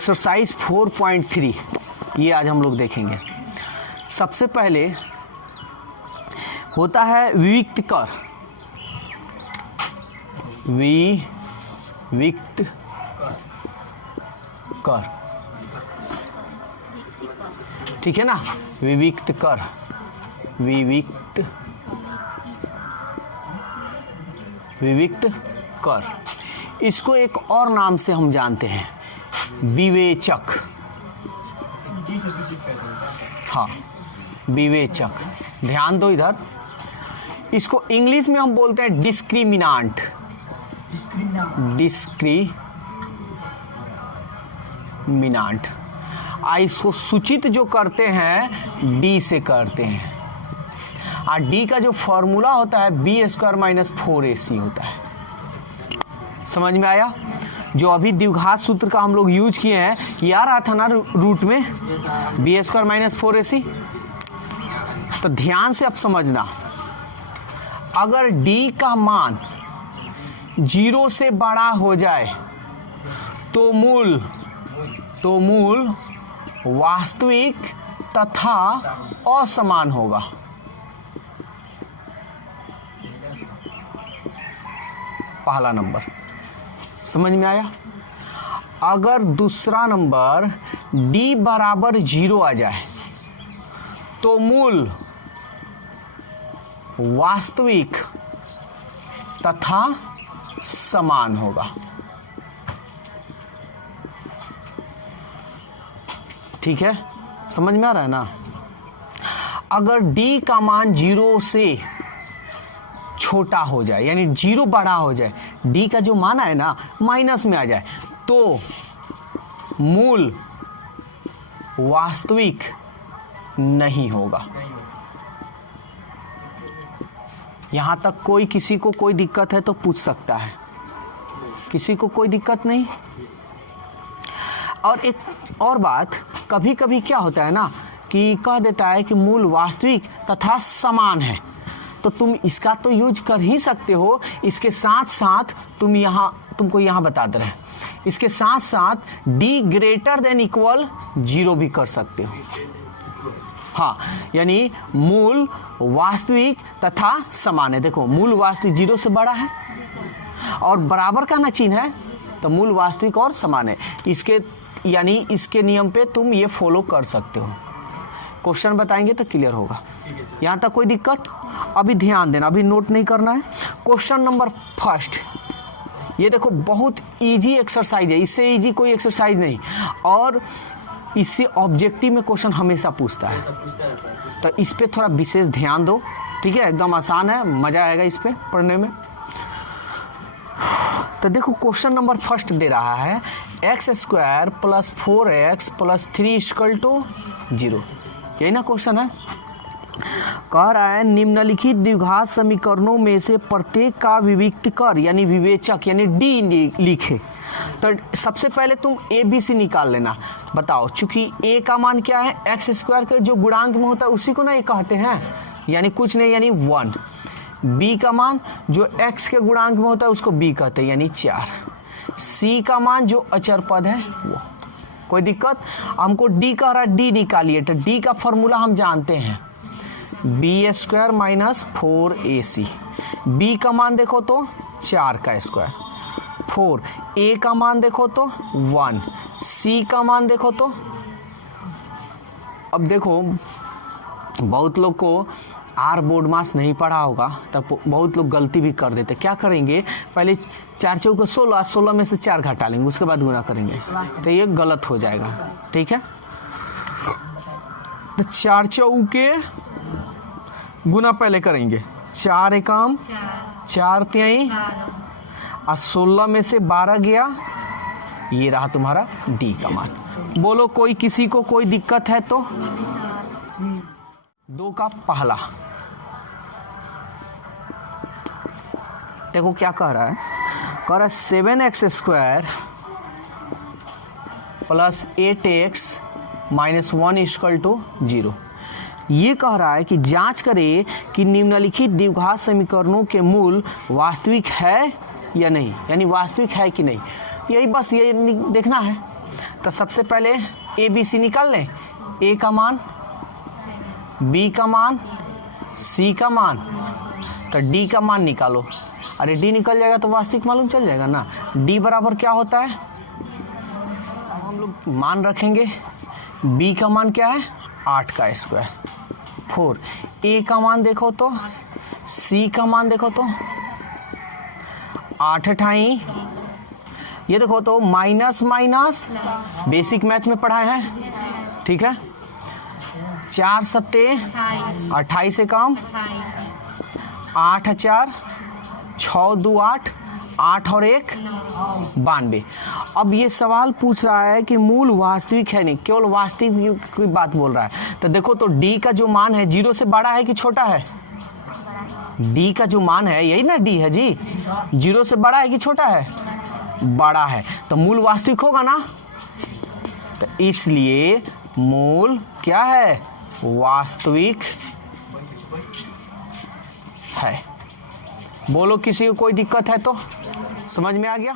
Exercise 4.3 ये आज हम लोग देखेंगे। सबसे पहले होता है विविक्त कर, विविक्त कर, ठीक है ना, विविक्त कर, विविक्त कर। इसको एक और नाम से हम जानते हैं, विवेचक। हाँ, विवेचक। ध्यान दो इधर, इसको इंग्लिश में हम बोलते हैं डिस्क्रिमिनांट, डिस्क्रिमिनांट। इसको सूचित जो करते हैं डी से करते हैं, और डी का जो फॉर्मूला होता है b² - 4ac होता है। समझ में आया? जो अभी द्विघात सूत्र का हम लोग यूज किए हैं, ये आ रहा था ना रूट में, b² - 4ac। तो ध्यान से अब समझना, अगर d का मान 0 से बड़ा हो जाए तो मूल वास्तविक तथा असमान होगा। पहला नंबर समझ में आया? अगर दूसरा नंबर d बराबर 0 आ जाए तो मूल वास्तविक तथा समान होगा। ठीक है, समझ में आ रहा है ना? अगर d का मान 0 से छोटा हो जाए, यानी 0 बड़ा हो जाए, d का जो मान है ना माइनस में आ जाए, तो मूल वास्तविक नहीं होगा। यहां तक कोई किसी को कोई दिक्कत है तो पूछ सकता है, किसी को कोई दिक्कत नहीं? और एक और बात, कभी कभी क्या होता है ना कि कह देता है कि मूल वास्तविक तथा समान है, तो तुम इसका तो यूज कर ही सकते हो। इसके साथ साथ तुमको यहाँ बता दे रहे हैं, इसके साथ साथ d > 0 भी कर सकते हो। हाँ, यानी मूल वास्तविक तथा समान है। देखो, मूल वास्तविक 0 से बड़ा है और बराबर का ना चिन्ह है, तो मूल वास्तविक और समान है। इसके नियम पे तुम ये फॉलो कर सकते हो। क्वेश्चन बताएंगे तो क्लियर होगा। यहाँ तक कोई दिक्कत? अभी ध्यान देना, अभी नोट नहीं करना है। क्वेश्चन नंबर फर्स्ट, ये देखो बहुत इजी एक्सरसाइज है, इससे इजी कोई एक्सरसाइज नहीं, और इससे ऑब्जेक्टिव में क्वेश्चन हमेशा पूछता है, तो इस पे थोड़ा विशेष ध्यान दो। ठीक है, एकदम आसान है, मजा आएगा इस पे पढ़ने में। तो देखो क्वेश्चन नंबर फर्स्ट दे रहा है x² + 4x + 3 = 0। यही ना क्वेश्चन है? कह रहा है निम्नलिखित द्विघात समीकरणों में से प्रत्येक का विविक्त कर, यानी विवेचक, यानी डी लिखे। तो सबसे पहले तुम a b c निकाल लेना। बताओ, चूंकि a का मान क्या है, x² के जो गुणांक में होता है उसी को ना ये कहते हैं, यानी कुछ नहीं, यानी 1। b का मान जो x के गुणांक में होता है उसको b कहते हैं, यानी 4। c का मान जो अचर पद है वो। कोई दिक्कत? हमको d कह रहा है, d निकालिए, तो d का फॉर्मूला हम जानते हैं, b² - 4ac। b का मान देखो तो 4 का स्क्वायर, 4। a का मान देखो तो 1, c का मान देखो तो, अब देखो बहुत लोग को आर बोर्ड मास नहीं पढ़ा होगा, तब बहुत लोग गलती भी कर देते। क्या करेंगे, पहले 4 चौके 16, 16 में से 4 घटा लेंगे, उसके बाद गुना करेंगे, तो ये गलत हो जाएगा। ठीक है, तो 4 चौके गुना पहले करेंगे, 4 एकम 4 तिहाई, और 16 में से 12 गया, ये रहा तुम्हारा डी का मान। बोलो कोई किसी को कोई दिक्कत है तो? 2 का पहला देखो क्या कह रहा है, 7x² + 8x - 1 = 0। ये कह रहा है कि जांच करें कि निम्नलिखित द्विघात समीकरणों के मूल वास्तविक है या नहीं, यानी वास्तविक है कि नहीं, यही बस ये देखना है। तो सबसे पहले ए बी सी निकाल लें। ए का मान, बी का मान, सी का मान, तो डी का मान निकालो। अरे डी निकल जाएगा तो वास्तविक मालूम चल जाएगा ना। डी बराबर क्या होता है, अब हम लोग मान रखेंगे। बी का मान क्या है, 8 का स्क्वायर 4। ए का मान देखो तो, सी का मान देखो तो 8 अठाई, ये देखो तो माइनस माइनस बेसिक मैथ में पढ़ाए हैं, ठीक है। 4 सत्ते 28 से कम, 8 4, 6 2 8, 8 और 1 92। अब ये सवाल पूछ रहा है कि मूल वास्तविक है, नहीं केवल वास्तविक की बात बोल रहा है। तो देखो तो डी का जो मान है 0 से बड़ा है कि छोटा है, डी का जो मान है यही ना डी है जी, 0 से बड़ा है कि छोटा है, बड़ा है, तो मूल वास्तविक होगा ना। तो इसलिए मूल क्या है, वास्तविक है। बोलो किसी को कोई दिक्कत है तो, समझ में आ गया।